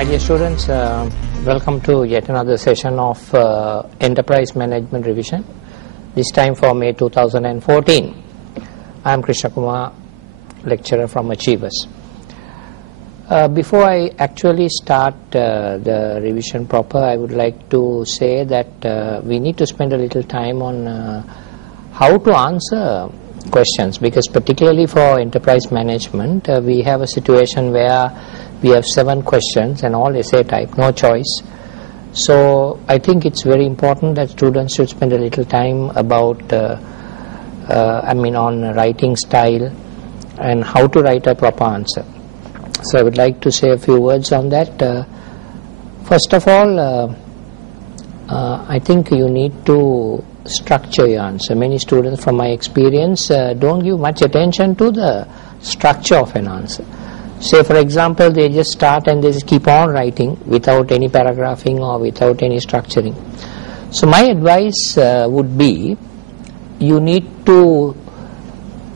My dear students, welcome to yet another session of Enterprise Management Revision, this time for May 2014. I am Krishnakumar, lecturer from Achievers. Before I actually start the revision proper, I would like to say that we need to spend a little time on how to answer questions, because particularly for enterprise management, we have a situation where we have 7 questions and all essay type, no choice. So I think it's very important that students should spend a little time about on writing style and how to write a proper answer. So I would like to say a few words on that. First of all, I think you need to structure your answer. Many students, from my experience, don't give much attention to the structure of an answer. Say, for example, they just start and they just keep on writing without any paragraphing or without any structuring. So my advice would be, you need to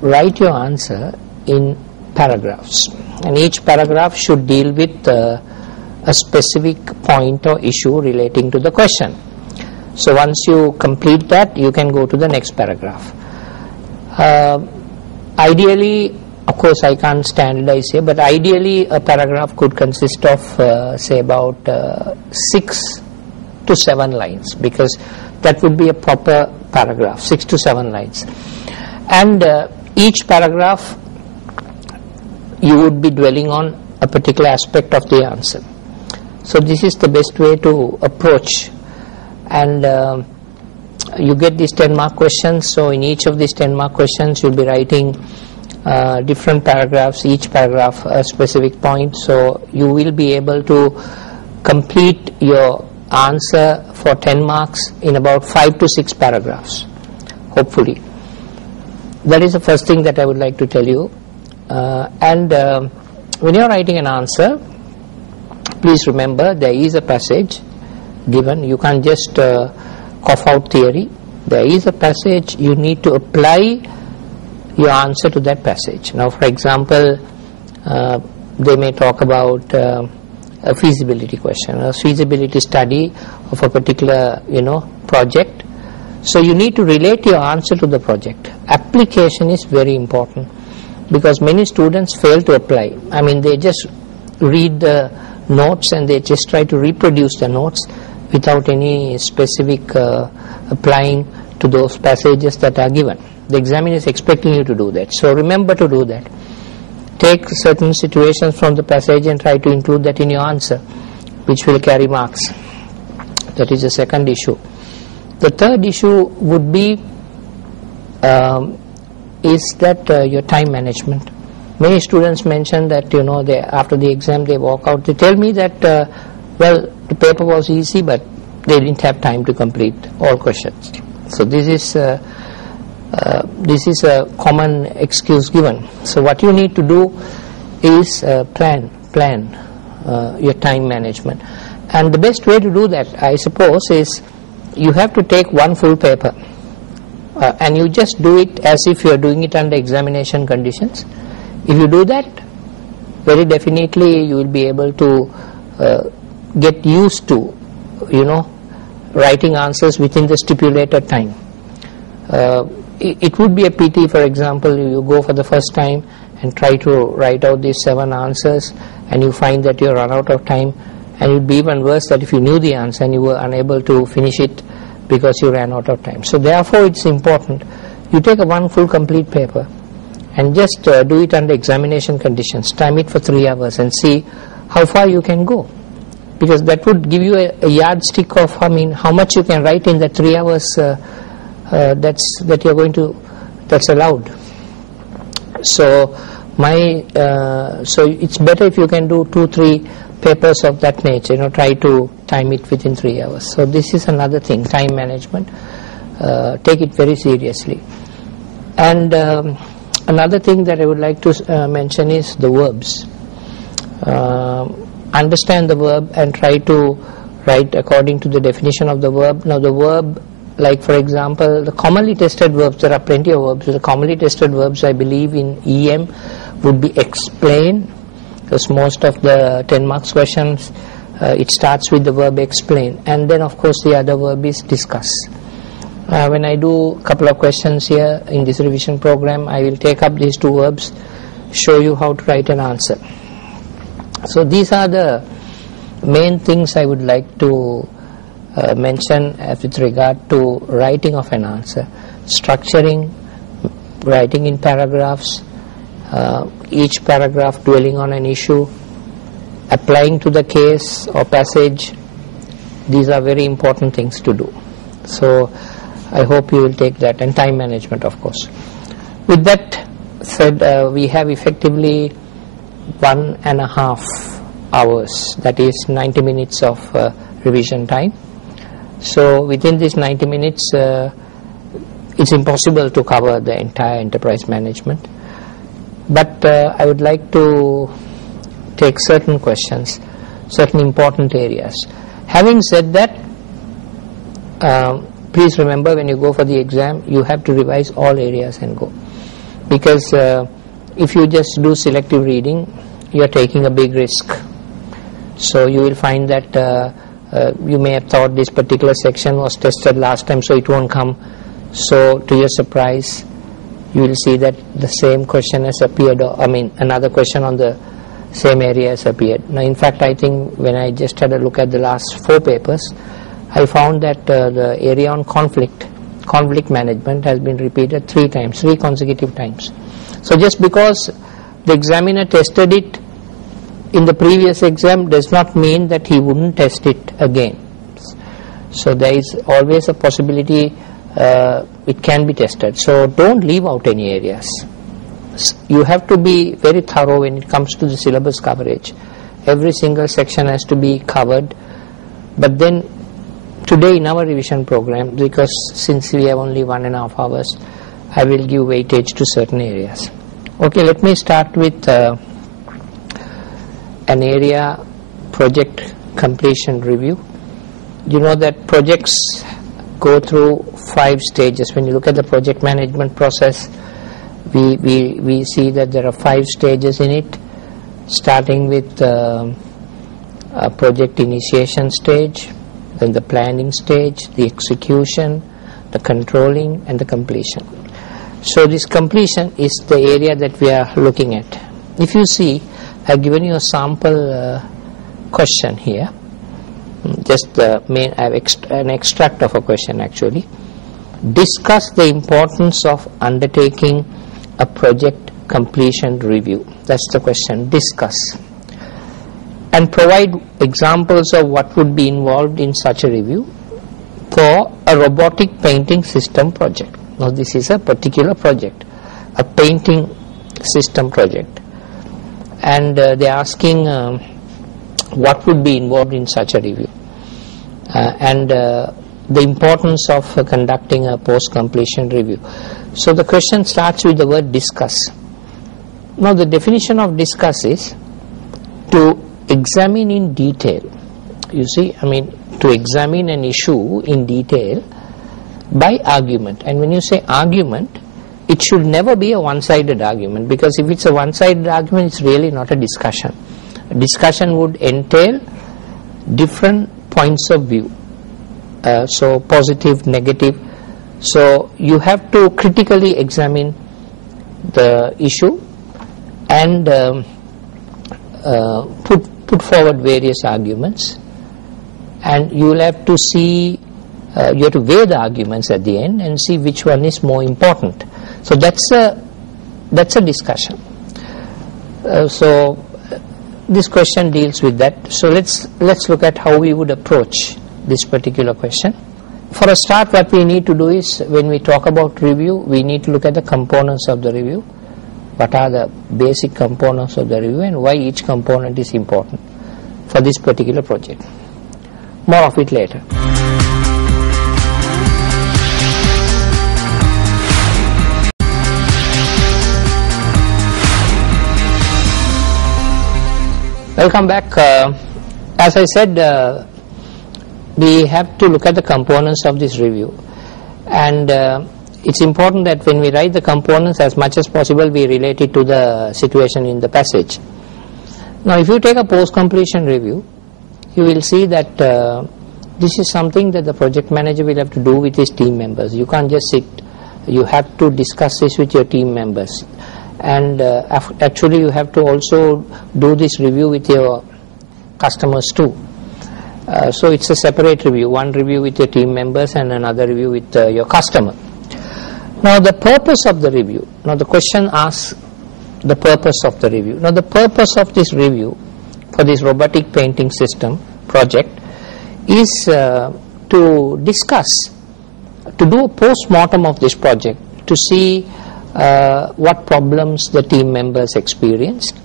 write your answer in paragraphs, and each paragraph should deal with a specific point or issue relating to the question. So once you complete that, you can go to the next paragraph. Ideally, of course I can't standardize here, but ideally a paragraph could consist of say about 6 to 7 lines, because that would be a proper paragraph, 6 to 7 lines. And each paragraph you would be dwelling on a particular aspect of the answer. So this is the best way to approach. And you get these 10-mark questions, so in each of these 10-mark questions you'll be writing different paragraphs, each paragraph a specific point, so you will be able to complete your answer for 10 marks in about 5 to 6 paragraphs, hopefully. That is the first thing that I would like to tell you. When you are writing an answer, please remember there is a passage given. You can't just cough out theory. There is a passage, you need to apply your answer to that passage. Now, for example, they may talk about a feasibility question, a feasibility study of a particular project. So you need to relate your answer to the project. Application is very important, because many students fail to apply. I mean, they just read the notes and they just try to reproduce the notes without any specific applying to those passages that are given. The examiner is expecting you to do that. So remember to do that. Take certain situations from the passage and try to include that in your answer, which will carry marks. That is the second issue. The third issue would be is that your time management. Many students mention that they, after the exam they walk out. They tell me that well, the paper was easy, but they didn't have time to complete all questions. So this is a common excuse given. So what you need to do is plan your time management. And the best way to do that, I suppose, is you have to take one full paper and you just do it as if you are doing it under examination conditions. If you do that, very definitely you will be able to get used to writing answers within the stipulated time. It would be a pity, for example, you go for the first time and try to write out these 7 answers and you find that you run out of time, and it would be even worse that if you knew the answer and you were unable to finish it because you ran out of time. So therefore it's important you take one full complete paper and just do it under examination conditions, time it for 3 hours and see how far you can go, because that would give you a yardstick of how much you can write in that 3 hours that's allowed. So so it's better if you can do 2-3 papers of that nature. Try to time it within 3 hours. So this is another thing, time management. Take it very seriously. And another thing that I would like to mention is the verbs. Understand the verb and try to write according to the definition of the verb. Now the verb, like for example, the commonly tested verbs, there are plenty of verbs. The commonly tested verbs, I believe, in EM would be explain, because most of the 10 marks questions it starts with the verb explain, and then of course the other verb is discuss. When I do a couple of questions here in this revision program, I will take up these two verbs, show you how to write an answer. So these are the main things I would like to mention with regard to writing of an answer. Structuring, writing in paragraphs, each paragraph dwelling on an issue, applying to the case or passage. These are very important things to do. So I hope you will take that, and time management of course. With that said, we have effectively 1.5 hours, that is 90 minutes of revision time. So within this 90 minutes it's impossible to cover the entire enterprise management, but I would like to take certain questions, certain important areas. Having said that, please remember, when you go for the exam, you have to revise all areas and go, because if you just do selective reading, you are taking a big risk. So you will find that you may have thought this particular section was tested last time, so it won't come. So to your surprise, you will see that the same question has appeared, or another question on the same area has appeared. Now in fact, I think when I just had a look at the last 4 papers, I found that the area on conflict management has been repeated 3 times, 3 consecutive times. So just because the examiner tested it in the previous exam does not mean that he wouldn't test it again. So there is always a possibility it can be tested. So don't leave out any areas. You have to be very thorough when it comes to the syllabus coverage. Every single section has to be covered. But then today in our revision program, because since we have only 1.5 hours, I will give weightage to certain areas. Okay, let me start with an area, project completion review. You know that projects go through 5 stages. When you look at the project management process, we see that there are 5 stages in it, starting with a project initiation stage, then the planning stage, the execution, the controlling, and the completion. So this completion is the area that we are looking at. If you see, I have given you a sample question here. Just the main, I have an extract of a question actually. Discuss the importance of undertaking a project completion review. That's the question, discuss. And provide examples of what would be involved in such a review for a robotic painting system project. Now this is a particular project, a painting system project. And they are asking what would be involved in such a review and the importance of conducting a post-completion review. So the question starts with the word discuss. Now the definition of discuss is to examine in detail. You see, to examine an issue in detail by argument. And when you say argument, it should never be a one-sided argument, because if it's a one-sided argument, it's really not a discussion. A discussion would entail different points of view, so positive, negative. So you have to critically examine the issue and put forward various arguments, and you will have to see, you have to weigh the arguments at the end and see which one is more important. So that's a discussion. So this question deals with that. So let's look at how we would approach this particular question. For a start, what we need to do is, when we talk about review, we need to look at the components of the review. What are the basic components of the review and why each component is important for this particular project. More of it later. Welcome back. As I said, we have to look at the components of this review, and it's important that when we write the components, as much as possible we relate it to the situation in the passage. Now if you take a post-completion review, you will see that this is something that the project manager will have to do with his team members. You can't just sit, you have to discuss this with your team members. And actually you have to also do this review with your customers too. So it's a separate review, one review with your team members and another review with your customer. Now the purpose of the review, now the question asks the purpose of the review. Now the purpose of this review for this robotic painting system project is to discuss, to do a post-mortem of this project, to see what problems the team members experienced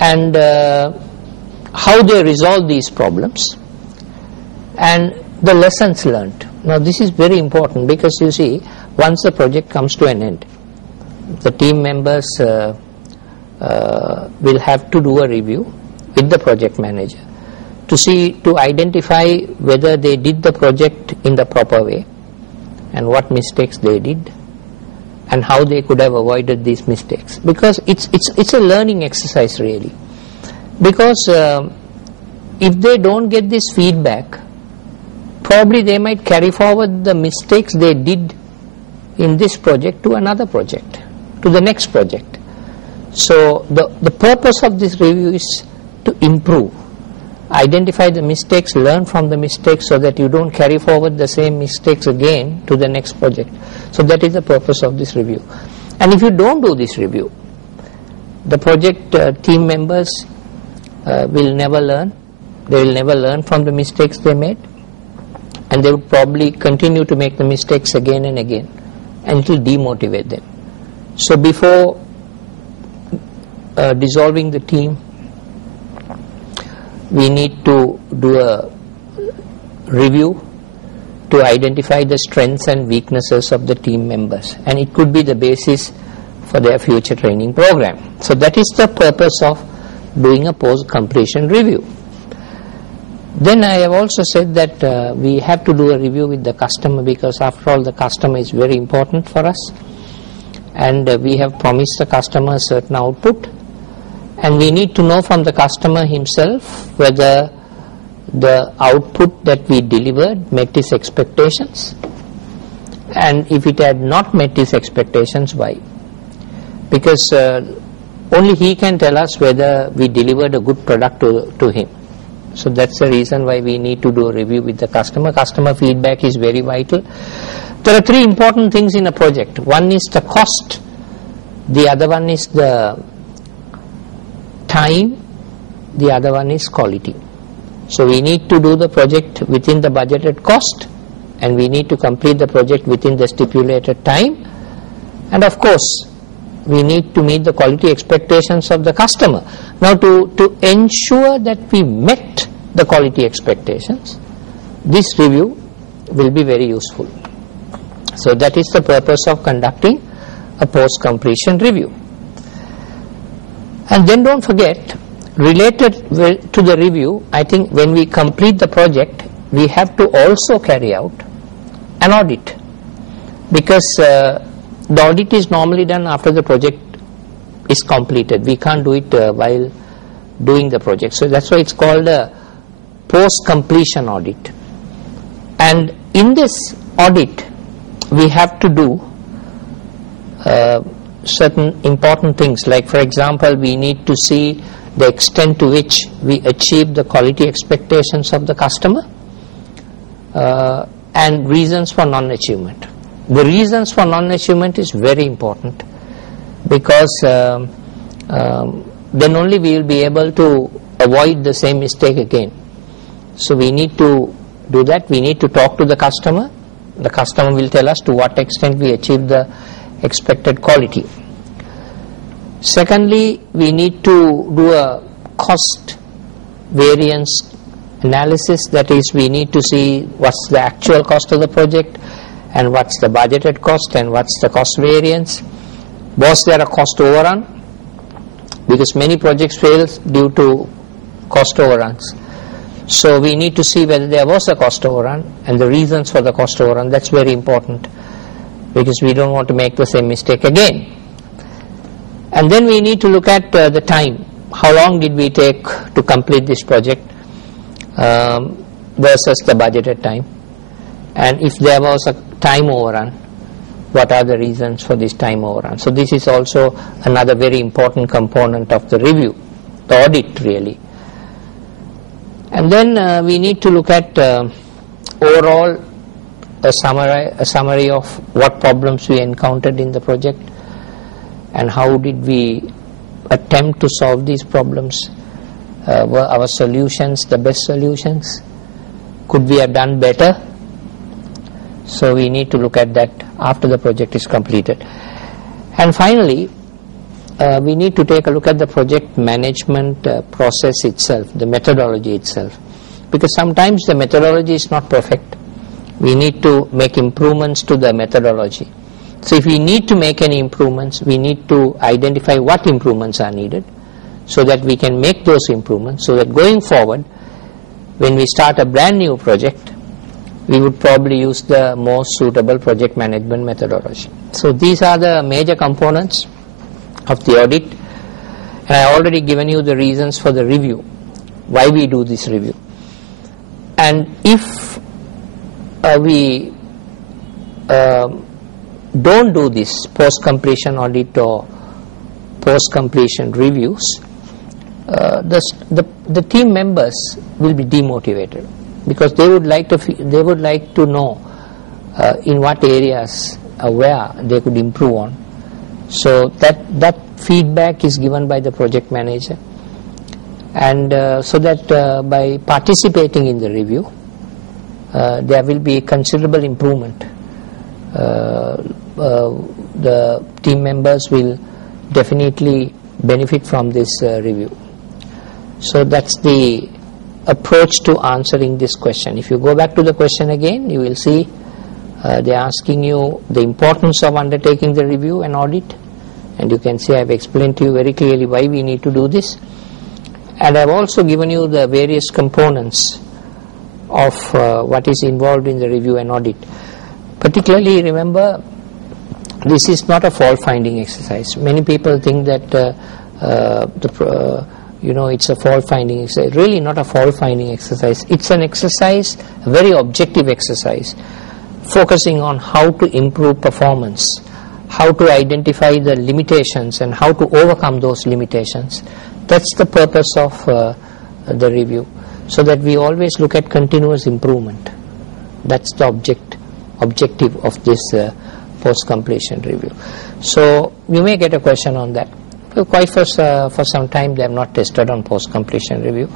and how they resolve these problems and the lessons learned. Now this is very important, because you see, once the project comes to an end, the team members will have to do a review with the project manager to identify whether they did the project in the proper way and what mistakes they did and how they could have avoided these mistakes, because it's a learning exercise really. Because if they don't get this feedback, probably they might carry forward the mistakes they did in this project to another project, to the next project. So the purpose of this review is to improve, identify the mistakes, learn from the mistakes so that you don't carry forward the same mistakes again to the next project. So that is the purpose of this review. And if you don't do this review, the project team members will never learn. They will never learn from the mistakes they made, and they will probably continue to make the mistakes again and again, and it will demotivate them. So before dissolving the team, we need to do a review to identify the strengths and weaknesses of the team members, and it could be the basis for their future training program. So that is the purpose of doing a post-completion review. Then I have also said that we have to do a review with the customer, because after all the customer is very important for us, and we have promised the customer a certain output, and we need to know from the customer himself whether the output that we delivered met his expectations, and if it had not met his expectations, why? Because only he can tell us whether we delivered a good product to him. So that's the reason why we need to do a review with the customer. Customer feedback is very vital. There are three important things in a project. One is the cost, the other one is the time, the other one is quality. So we need to do the project within the budgeted cost, and we need to complete the project within the stipulated time, and of course we need to meet the quality expectations of the customer. Now to ensure that we met the quality expectations, this review will be very useful. So that is the purpose of conducting a post-completion review. And then don't forget, related to the review, I think when we complete the project, we have to also carry out an audit, because the audit is normally done after the project is completed. We can't do it while doing the project. So that's why it's called a post-completion audit. And in this audit, we have to do certain important things. Like, for example, we need to see the extent to which we achieve the quality expectations of the customer and reasons for non-achievement. The reasons for non-achievement is very important, because then only we will be able to avoid the same mistake again. So we need to do that. We need to talk to the customer. The customer will tell us to what extent we achieve the expected quality. Secondly, we need to do a cost variance analysis. That is, we need to see what's the actual cost of the project, and what's the budgeted cost, and what's the cost variance. Was there a cost overrun? Because many projects fail due to cost overruns. So we need to see whether there was a cost overrun and the reasons for the cost overrun. That's very important, because we don't want to make the same mistake again. And then we need to look at the time. how long did we take to complete this project versus the budgeted time, and if there was a time overrun, what are the reasons for this time overrun. So this is also another very important component of the review, the audit really. And then we need to look at overall a summary of what problems we encountered in the project and how did we attempt to solve these problems. Were our solutions the best solutions? Could we have done better? So we need to look at that after the project is completed. And finally, we need to take a look at the project management process itself, the methodology itself, because sometimes the methodology is not perfect. We need to make improvements to the methodology. So if we need to make any improvements, we need to identify what improvements are needed so that we can make those improvements, so that going forward, when we start a brand new project, we would probably use the most suitable project management methodology. So these are the major components of the audit, and I already given you the reasons for the review, why we do this review. And if we don't do this post-completion audit or post-completion reviews, the team members will be demotivated, because they would like to know in what areas where they could improve on. So that feedback is given by the project manager, and so that by participating in the review, there will be considerable improvement. The team members will definitely benefit from this review. So that's the approach to answering this question. If you go back to the question again, you will see they are asking you the importance of undertaking the review and audit, and you can see I have explained to you very clearly why we need to do this, and I have also given you the various components of what is involved in the review and audit. Particularly, remember, this is not a fault finding exercise. Many people think that it's a fault finding exercise. Really not a fault finding exercise. It's an exercise, a very objective exercise, focusing on how to improve performance, how to identify the limitations and how to overcome those limitations. That's the purpose of the review, so that we always look at continuous improvement. That's the objective of this post-completion review. So you may get a question on that. Quite for some time they have not tested on post-completion review.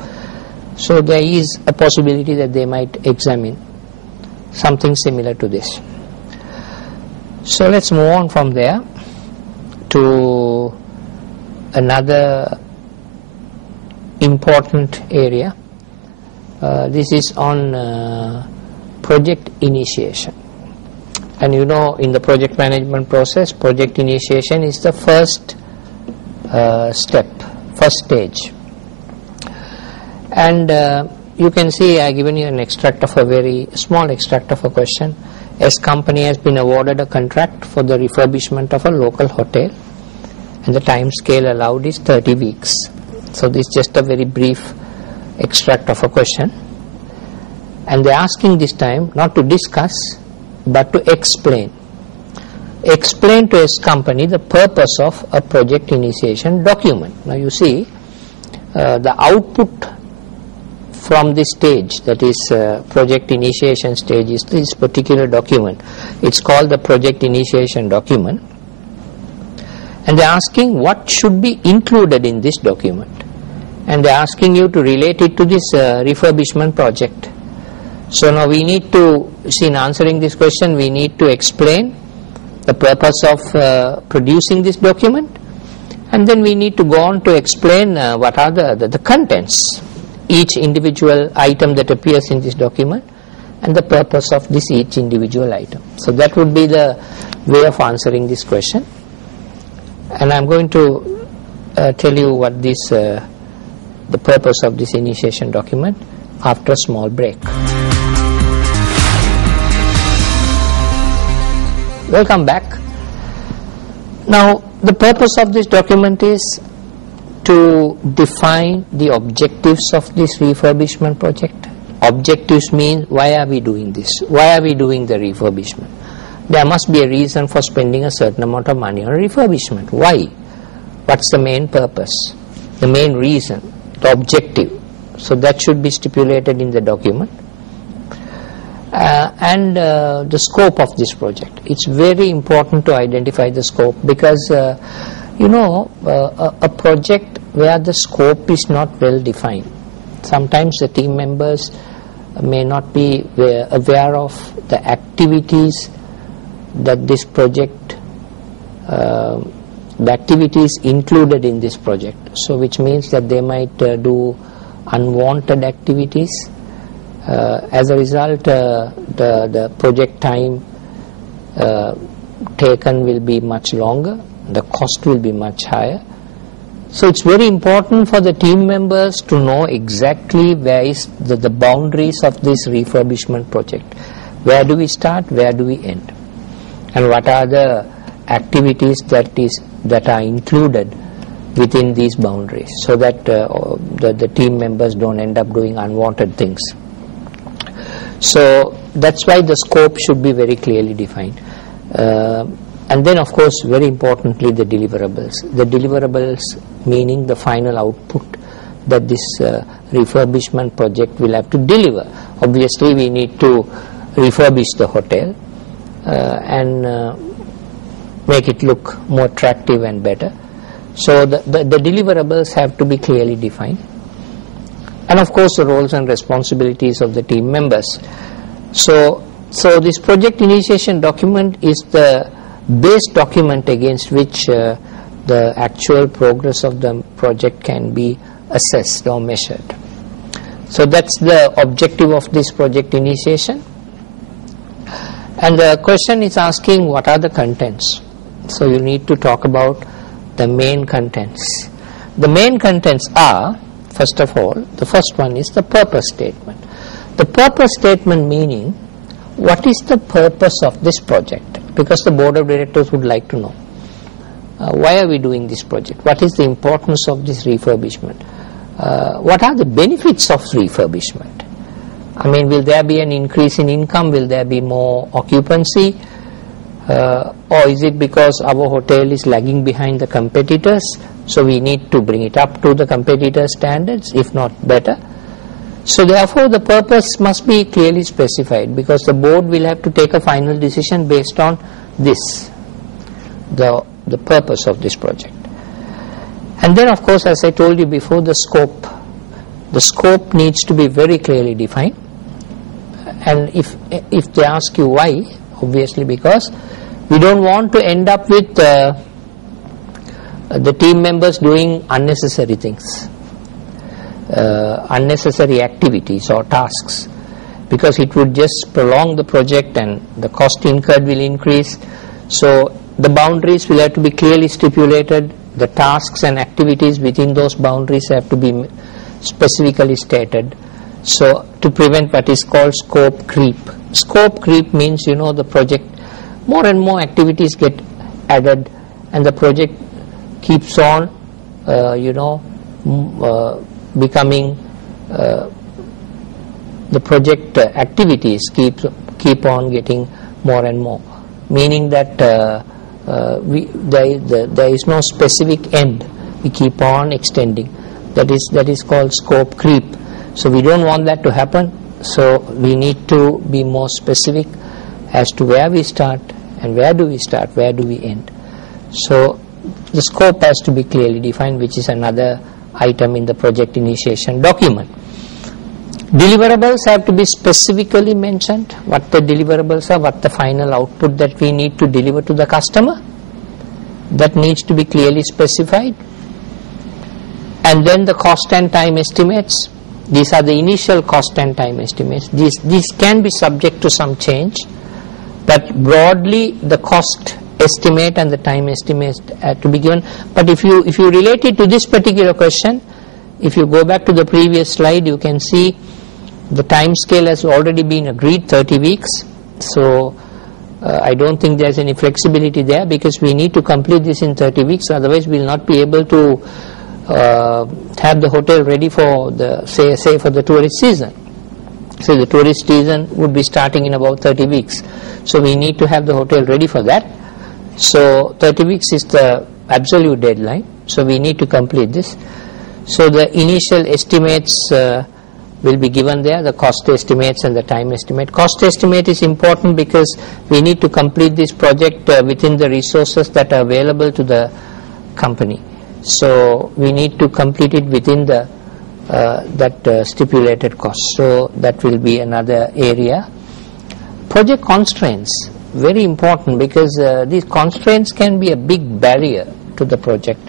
So there is a possibility that they might examine something similar to this. So let's move on from there to another important area. This is on project initiation. And you know, in the project management process, project initiation is the first stage. And you can see I have given you an extract of a very small extract of a question. S company has been awarded a contract for the refurbishment of a local hotel, and the time scale allowed is 30 weeks. So this is just a very brief extract of a question, and they are asking this time not to discuss but to explain to S company the purpose of a project initiation document. Now you see the output from this stage, that is project initiation stage, is this particular document. It's called the project initiation document, and they are asking what should be included in this document, and they are asking you to relate it to this refurbishment project. So now we need to see, in answering this question, we need to explain the purpose of producing this document, and then we need to go on to explain what are the contents, each individual item that appears in this document, and the purpose of this each individual item. So that would be the way of answering this question, and I'm going to tell you what this the purpose of this initiation document after a small break. Welcome back. Now the purpose of this document is to define the objectives of this refurbishment project. Objectives mean, why are we doing this? Why are we doing the refurbishment? There must be a reason for spending a certain amount of money on refurbishment. Why? What's the main purpose? The main reason, the objective. So that should be stipulated in the document. And the scope of this project. It's very important to identify the scope, because a project where the scope is not well defined, sometimes the team members may not be aware of the activities that this project, the activities included in this project. So which means that they might do unwanted activities. As a result, the project time taken will be much longer, the cost will be much higher. So it's very important for the team members to know exactly where is the boundaries of this refurbishment project. Where do we start, where do we end, and what are the activities that are included within these boundaries, so that the team members don't end up doing unwanted things. So that's why the scope should be very clearly defined. And then, of course, very importantly, the deliverables. The deliverables meaning the final output that this refurbishment project will have to deliver. Obviously, we need to refurbish the hotel and make it look more attractive and better. So the deliverables have to be clearly defined. And of course, the roles and responsibilities of the team members. So this project initiation document is the base document against which the actual progress of the project can be assessed or measured. So that's the objective of this project initiation. And the question is asking, what are the contents? So you need to talk about the main contents. The main contents are, first of all, the first one is the purpose statement. The purpose statement meaning, what is the purpose of this project? Because the board of directors would like to know. Why are we doing this project? What is the importance of this refurbishment? What are the benefits of refurbishment? I mean, will there be an increase in income? Will there be more occupancy? Or is it because our hotel is lagging behind the competitors, so we need to bring it up to the competitors' standards, if not better? So therefore the purpose must be clearly specified, because the board will have to take a final decision based on this, the purpose of this project. And then, of course, as I told you before, the scope. The scope needs to be very clearly defined. And if they ask you why, obviously because we don't want to end up with the team members doing unnecessary things, unnecessary activities or tasks, because it would just prolong the project and the cost incurred will increase. So the boundaries will have to be clearly stipulated. The tasks and activities within those boundaries have to be specifically stated, so to prevent what is called scope creep. Scope creep means, the project, more and more activities get added and the project keeps on becoming, the project activities keep on getting more and more, meaning that there is no specific end. We keep on extending. That is called scope creep. So we don't want that to happen. So we need to be more specific as to where we start and where do we start, where do we end. So the scope has to be clearly defined, which is another item in the project initiation document. Deliverables have to be specifically mentioned, what the deliverables are, what the final output that we need to deliver to the customer. That needs to be clearly specified. And then the cost and time estimates. These are the initial cost and time estimates. These can be subject to some change, but broadly the cost estimate and the time estimate have to be given. But if you relate it to this particular question, if you go back to the previous slide, you can see the time scale has already been agreed, 30 weeks. So I don't think there's any flexibility there, because we need to complete this in 30 weeks, otherwise we will not be able to have the hotel ready for the say for the tourist season. So the tourist season would be starting in about 30 weeks. So we need to have the hotel ready for that. So 30 weeks is the absolute deadline. So we need to complete this. So the initial estimates will be given there, the cost estimates and the time estimate. Cost estimate is important because we need to complete this project within the resources that are available to the company. So we need to complete it within the that stipulated cost. So that will be another area. Project constraints, very important, because these constraints can be a big barrier to the project.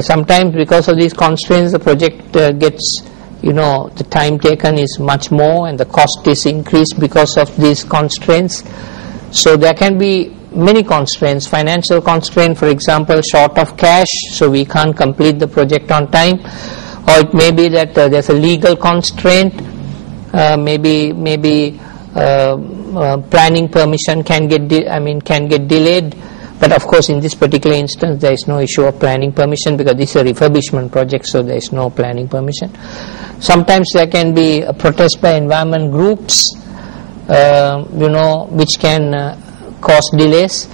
Sometimes because of these constraints the project gets, the time taken is much more and the cost is increased because of these constraints. So there can be many constraints. Financial constraint, for example, short of cash, so we can't complete the project on time. Or it may be that there's a legal constraint, maybe planning permission can get delayed. But of course in this particular instance there is no issue of planning permission because this is a refurbishment project, so there is no planning permission. Sometimes there can be a protest by environment groups, which can cause delays.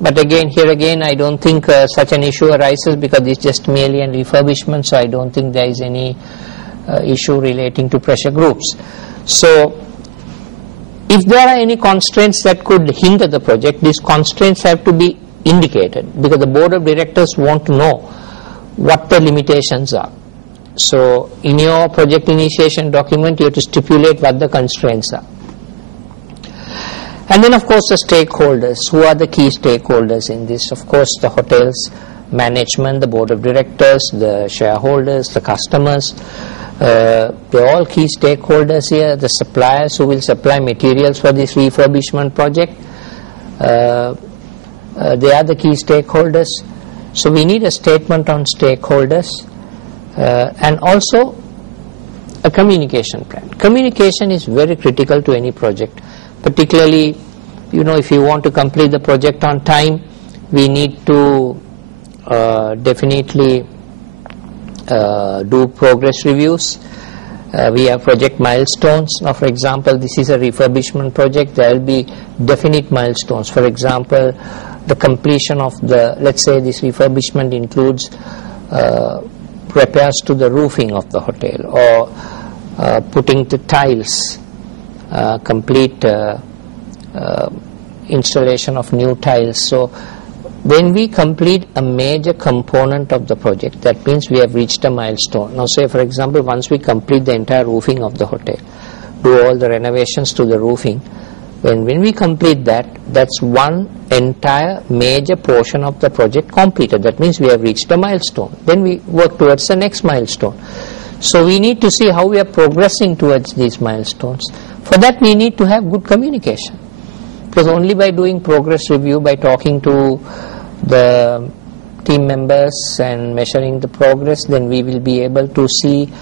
But here again I don't think such an issue arises because it's just merely a refurbishment, so I don't think there is any issue relating to pressure groups. So if there are any constraints that could hinder the project, these constraints have to be indicated because the board of directors want to know what the limitations are. So in your project initiation document you have to stipulate what the constraints are. And then of course the stakeholders. Who are the key stakeholders in this? Of course the hotel's management, the board of directors, the shareholders, the customers. They're all key stakeholders here. The suppliers who will supply materials for this refurbishment project, they are the key stakeholders. So we need a statement on stakeholders and also a communication plan. Communication is very critical to any project, particularly if you want to complete the project on time. We need to definitely do progress reviews. We have project milestones. Now for example, this is a refurbishment project. There will be definite milestones. For example, the completion of let's say this refurbishment includes repairs to the roofing of the hotel or putting the tiles, complete installation of new tiles. So when we complete a major component of the project, that means we have reached a milestone. Now say for example, once we complete the entire roofing of the hotel, do all the renovations to the roofing, when we complete that, that's one entire major portion of the project completed. That means we have reached a milestone. Then we work towards the next milestone. So we need to see how we are progressing towards these milestones. For that we need to have good communication, because only by doing progress review, by talking to the team members and measuring the progress, then we will be able to see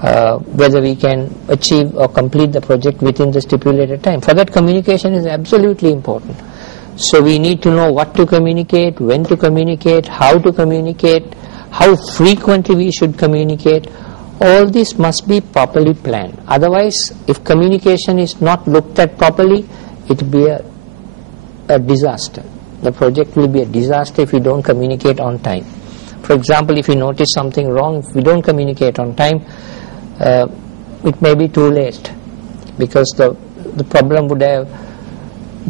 whether we can achieve or complete the project within the stipulated time. For that, communication is absolutely important. So we need to know what to communicate, when to communicate, how to communicate, how frequently we should communicate. All this must be properly planned. Otherwise, if communication is not looked at properly, it will be a disaster. The project will be a disaster if we don't communicate on time. For example, if we notice something wrong, if we don't communicate on time, it may be too late, because the problem would have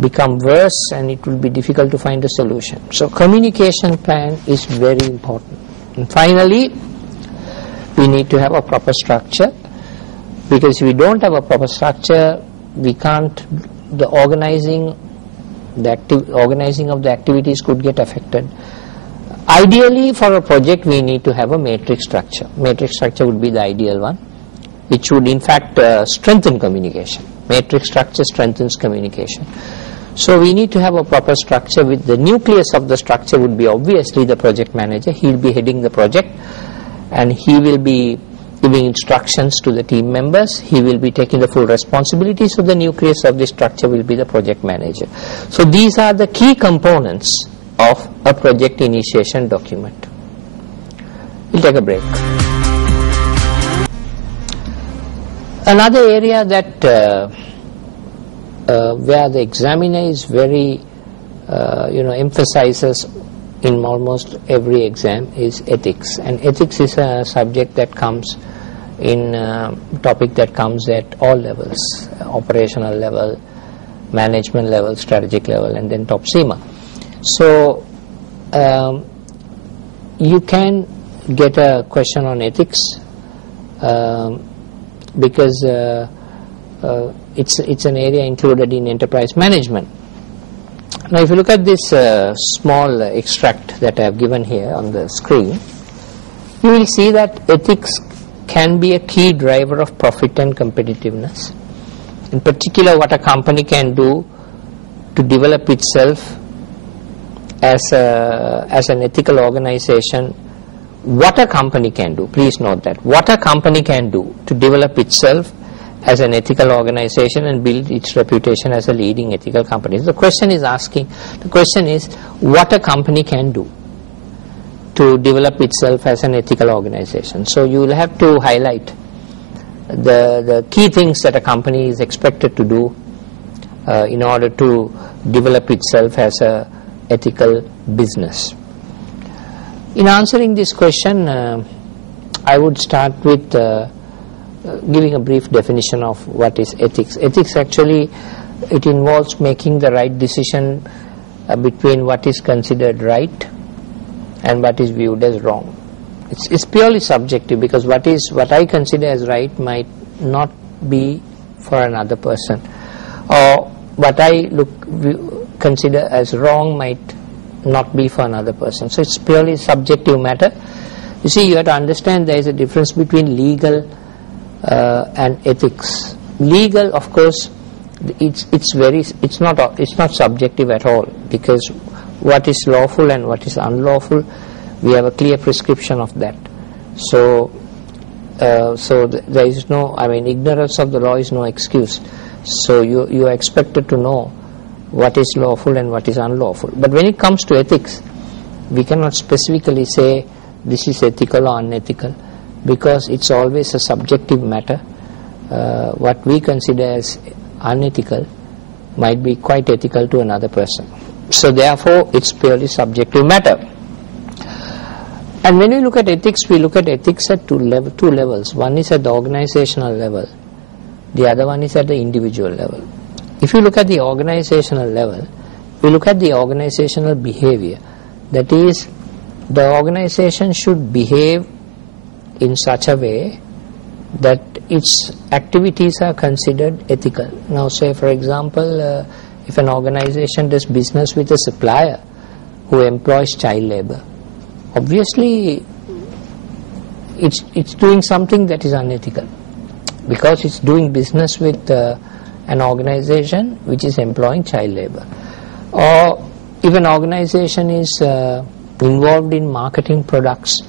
become worse and it will be difficult to find a solution. So communication plan is very important. And finally, we need to have a proper structure, because if we don't have a proper structure, we can't, the organizing of the activities could get affected. Ideally, for a project we need to have a matrix structure. Matrix structure would be the ideal one, which would in fact strengthen communication. Matrix structure strengthens communication. So we need to have a proper structure. With the nucleus of the structure would be obviously the project manager. He will be heading the project and he will be giving instructions to the team members. He will be taking the full responsibility. So the nucleus of the structure will be the project manager. So these are the key components of a project initiation document. We'll take a break. Another area that where the examiner is very emphasizes in almost every exam is ethics, and ethics is a subject that comes in topic that comes at all levels: operational level, management level, strategic level, and then top CIMA. So you can get a question on ethics because it's an area included in enterprise management. Now, if you look at this small extract that I have given here on the screen, you will see that ethics can be a key driver of profit and competitiveness. In particular, what a company can do to develop itself as an ethical organization. What a company can do, please note that, what a company can do to develop itself as an ethical organization and build its reputation as a leading ethical company. The question is what a company can do to develop itself as an ethical organization. So you will have to highlight the key things that a company is expected to do in order to develop itself as a ethical business. In answering this question, I would start with giving a brief definition of what is ethics. Ethics actually, it involves making the right decision between what is considered right and what is viewed as wrong. It's purely subjective, because what I consider as right might not be for another person, or what I consider as wrong might not be for another person. So it's purely subjective matter. You see, you have to understand there is a difference between legal and ethics. Legal, of course, it's not subjective at all, because what is lawful and what is unlawful, we have a clear prescription of that. So there is no, ignorance of the law is no excuse. So you are expected to know what is lawful and what is unlawful. But when it comes to ethics, we cannot specifically say this is ethical or unethical, because it's always a subjective matter. What we consider as unethical might be quite ethical to another person. So therefore it's purely subjective matter. And when we look at ethics, we look at ethics at two levels. One is at the organizational level, the other one is at the individual level. If you look at the organizational level, we look at the organizational behavior. That is, the organization should behave in such a way that its activities are considered ethical. Now, say for example, if an organization does business with a supplier who employs child labor, obviously it's doing something that is unethical, because it's doing business with an organization which is employing child labor. Or if an organization is involved in marketing products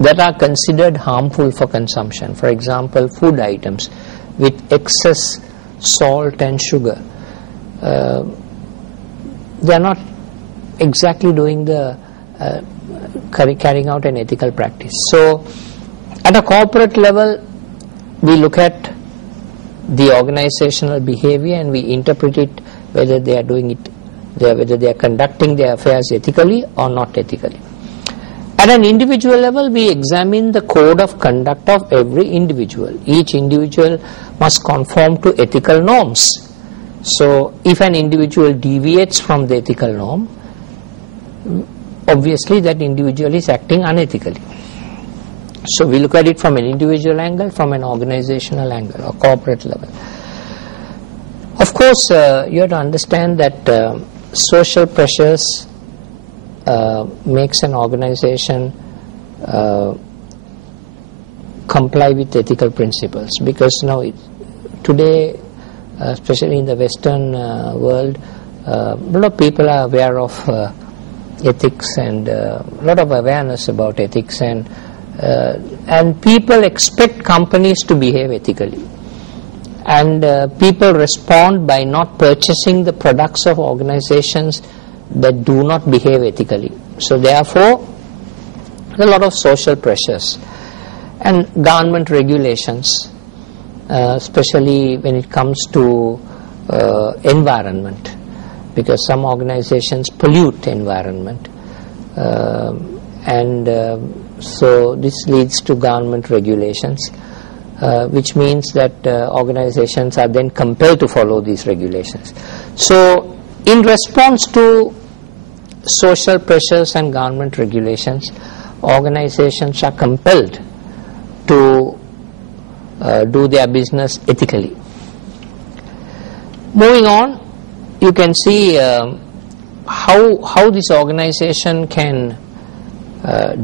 that are considered harmful for consumption, for example food items with excess salt and sugar, they are not exactly doing the carrying out an ethical practice. So at a corporate level, we look at the organizational behavior and we interpret it whether they are doing it, whether they are conducting their affairs ethically or not ethically. At an individual level, we examine the code of conduct of every individual. Each individual must conform to ethical norms. So if an individual deviates from the ethical norm, obviously that individual is acting unethically. So we look at it from an individual angle, from an organizational angle or corporate level. Of course, you have to understand that social pressures makes an organization comply with ethical principles, because now today, especially in the Western world, a lot of people are aware of ethics and a lot of awareness about ethics, and people expect companies to behave ethically, and people respond by not purchasing the products of organizations that do not behave ethically. So therefore There are a lot of social pressures and government regulations, especially when it comes to environment, because some organizations pollute environment, so this leads to government regulations, which means that organizations are then compelled to follow these regulations. So in response to social pressures and government regulations, organizations are compelled to do their business ethically. Moving on, you can see how this organization can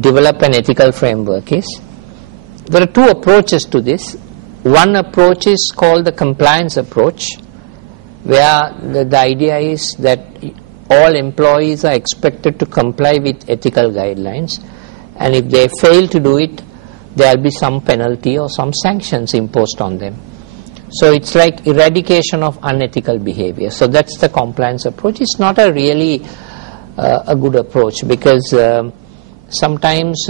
develop an ethical framework is. There are two approaches to this. One approach is called the compliance approach, where the idea is that all employees are expected to comply with ethical guidelines, and if they fail to do it, there will be some penalty or some sanctions imposed on them. So it's like eradication of unethical behavior. So that's the compliance approach. It's not a really a good approach, because sometimes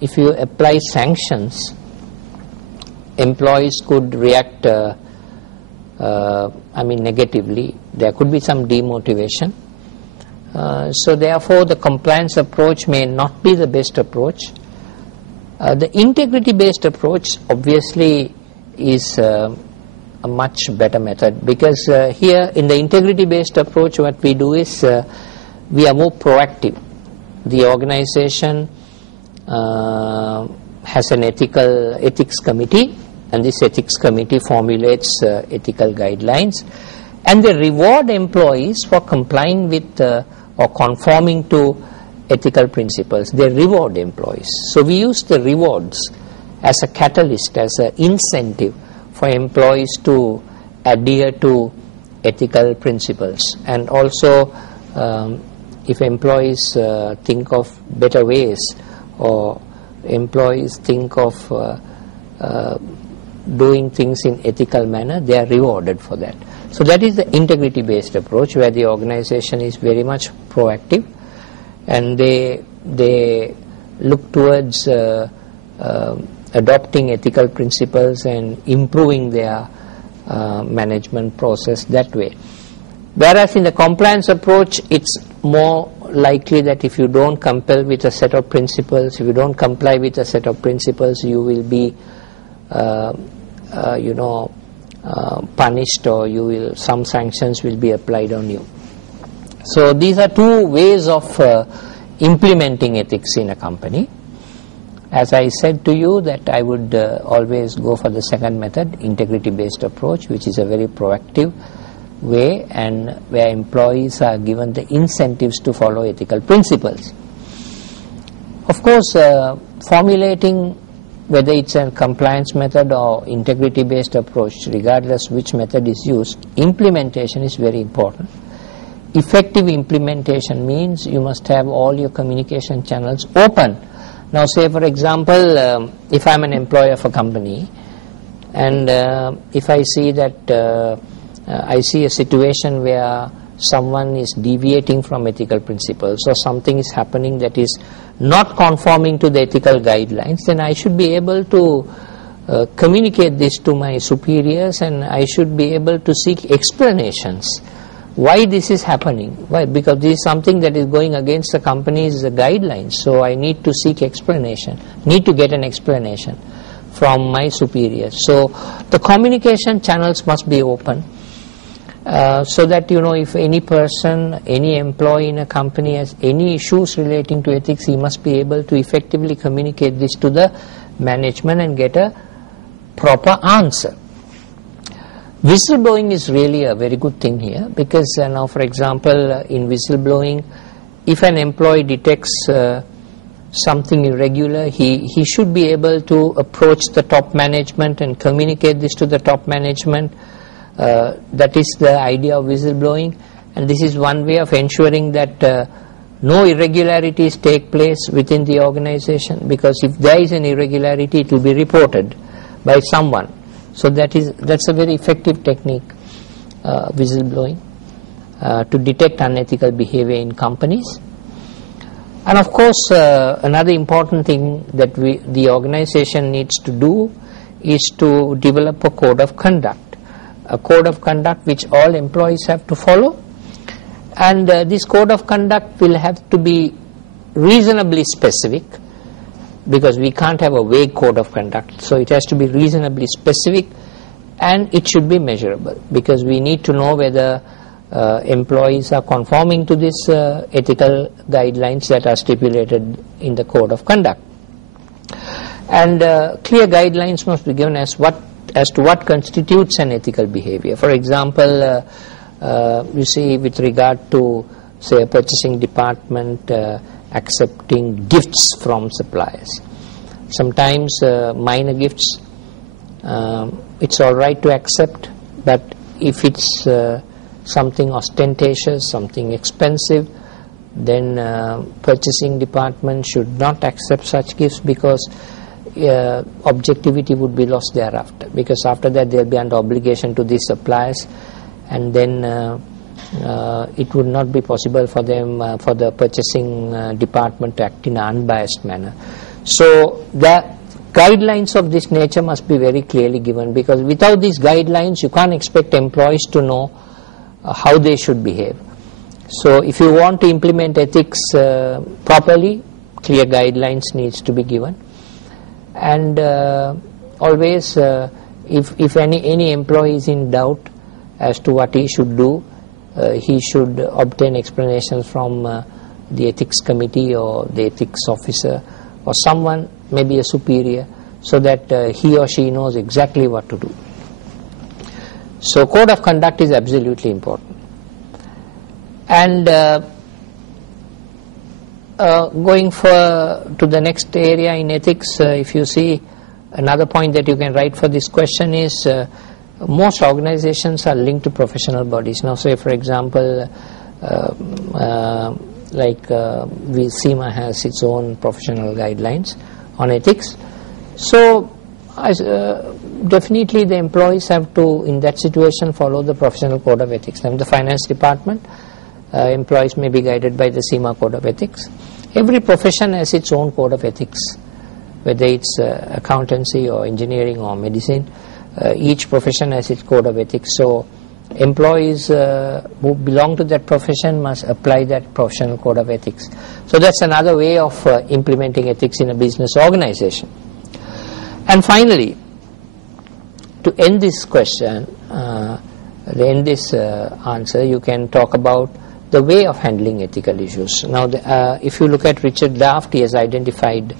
if you apply sanctions, employees could react negatively. There could be some demotivation. So therefore the compliance approach may not be the best approach. The integrity based approach obviously is a much better method, because here in the integrity based approach what we do is we are more proactive. The organization has an ethics committee, and this ethics committee formulates ethical guidelines, and they reward employees for complying with or conforming to ethical principles. They reward employees. So we use the rewards as a catalyst, as an incentive for employees to adhere to ethical principles. And also if employees think of better ways, or employees think of doing things in ethical manner, they are rewarded for that. So that is the integrity based approach, where the organization is very much proactive, and they look towards adopting ethical principles and improving their management process that way. Whereas in the compliance approach, it's more likely that if you don't comply with a set of principles, if you don't comply with a set of principles, you will be punished, or some sanctions will be applied on you. So these are two ways of implementing ethics in a company. As I said to you, that I would always go for the second method, integrity based approach, which is a very proactive way, and where employees are given the incentives to follow ethical principles. Of course, formulating whether it's a compliance method or integrity based approach, regardless which method is used, implementation is very important. Effective implementation means you must have all your communication channels open. Now say for example, if I'm an employee of a company, and if I see that I see a situation where someone is deviating from ethical principles, or something is happening that is not conforming to the ethical guidelines, then I should be able to communicate this to my superiors, and I should be able to seek explanations why this is happening. Why? Because this is something that is going against the company's guidelines, so I need to seek explanation, need to get an explanation from my superiors. So the communication channels must be open, so that if any person, any employee in a company has any issues relating to ethics, he must be able to effectively communicate this to the management and get a proper answer. Whistleblowing is really a very good thing here, because now for example in whistleblowing, if an employee detects something irregular, he should be able to approach the top management and communicate this to the top management. That is the idea of whistleblowing, and this is one way of ensuring that no irregularities take place within the organization, because if there is an irregularity, it will be reported by someone. So that's a very effective technique, whistleblowing, to detect unethical behavior in companies. And of course, another important thing that the organization needs to do is to develop a code of conduct. A code of conduct which all employees have to follow, and this code of conduct will have to be reasonably specific, because we can't have a vague code of conduct. So it has to be reasonably specific, and it should be measurable, because we need to know whether employees are conforming to this ethical guidelines that are stipulated in the code of conduct. And clear guidelines must be given as to what constitutes an ethical behavior. For example, you see, with regard to, say, a purchasing department accepting gifts from suppliers. Sometimes minor gifts, it's all right to accept, but if it's something ostentatious, something expensive, then purchasing department should not accept such gifts, because objectivity would be lost thereafter, because after that they'll be under obligation to these suppliers, and then it would not be possible for them, for the purchasing department to act in an unbiased manner. So the guidelines of this nature must be very clearly given, because without these guidelines you can't expect employees to know how they should behave. So if you want to implement ethics properly, clear guidelines needs to be given. And always if any employee is in doubt as to what he should do, he should obtain explanations from the ethics committee or the ethics officer or someone, maybe a superior, so that he or she knows exactly what to do. So code of conduct is absolutely important. And going to the next area in ethics, if you see, another point that you can write for this question is most organizations are linked to professional bodies. Now, say for example, like CIMA has its own professional guidelines on ethics. So definitely the employees have to, in that situation, follow the professional code of ethics. Now, in the finance department, employees may be guided by the CIMA code of ethics. Every profession has its own code of ethics, whether it's accountancy or engineering or medicine. Each profession has its code of ethics. So employees who belong to that profession must apply that professional code of ethics. So that's another way of implementing ethics in a business organization. And finally, to end this question, end this answer, you can talk about the way of handling ethical issues. Now, if you look at Richard Daft, he has identified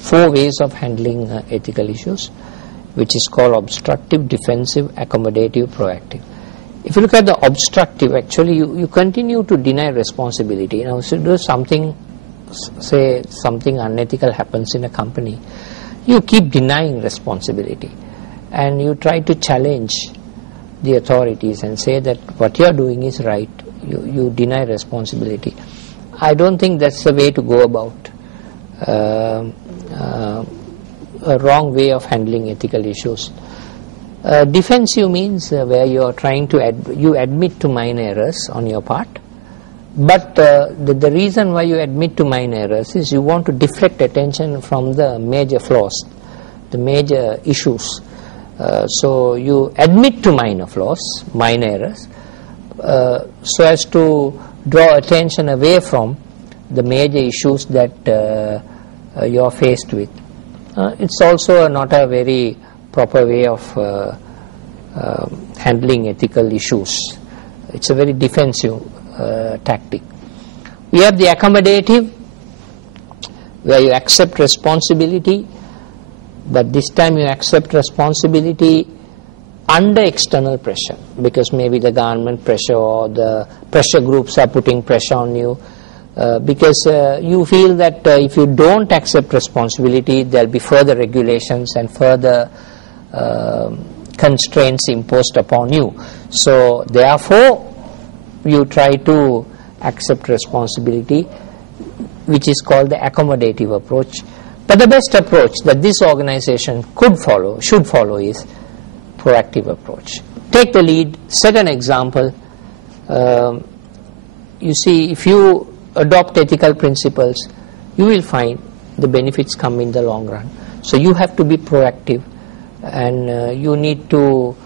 4 ways of handling ethical issues, which is called obstructive, defensive, accommodative, proactive. If you look at the obstructive, actually you continue to deny responsibility. Now, so do something, say something unethical happens in a company, you keep denying responsibility, and you try to challenge the authorities and say that what you are doing is right. You deny responsibility. I don't think that's the way to go about a wrong way of handling ethical issues. Defensive means where you are trying to you admit to minor errors on your part, but the reason why you admit to minor errors is you want to deflect attention from the major flaws, the major issues. So you admit to minor flaws, minor errors, so as to draw attention away from the major issues that you are faced with. It's also not a very proper way of handling ethical issues. It's a very defensive tactic. We have the accommodative, where you accept responsibility, but this time you accept responsibility under external pressure, because maybe the government pressure or the pressure groups are putting pressure on you, because you feel that if you don't accept responsibility, there will be further regulations and further constraints imposed upon you. So therefore you try to accept responsibility, which is called the accommodative approach. But the best approach that this organization should follow is proactive approach. Take the lead, set an example. You see, if you adopt ethical principles, you will find the benefits come in the long run. So you have to be proactive, and you need to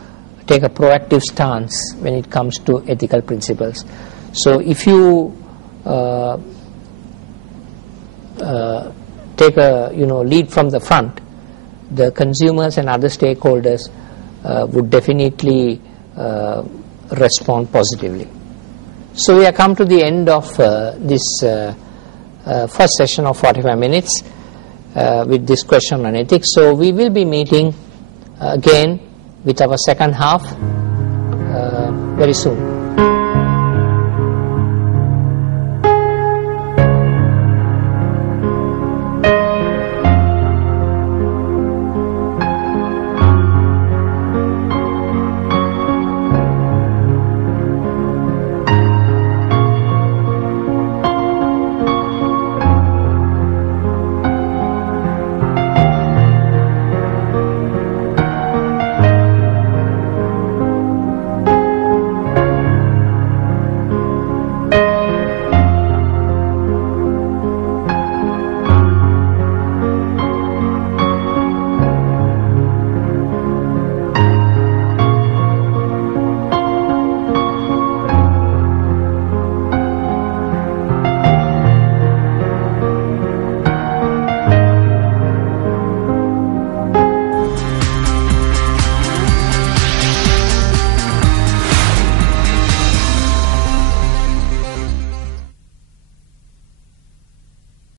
take a proactive stance when it comes to ethical principles. So if you take a lead from the front, the consumers and other stakeholders would definitely respond positively. So we have come to the end of this first session of 45 minutes with this question on ethics. So we will be meeting again with our second half very soon.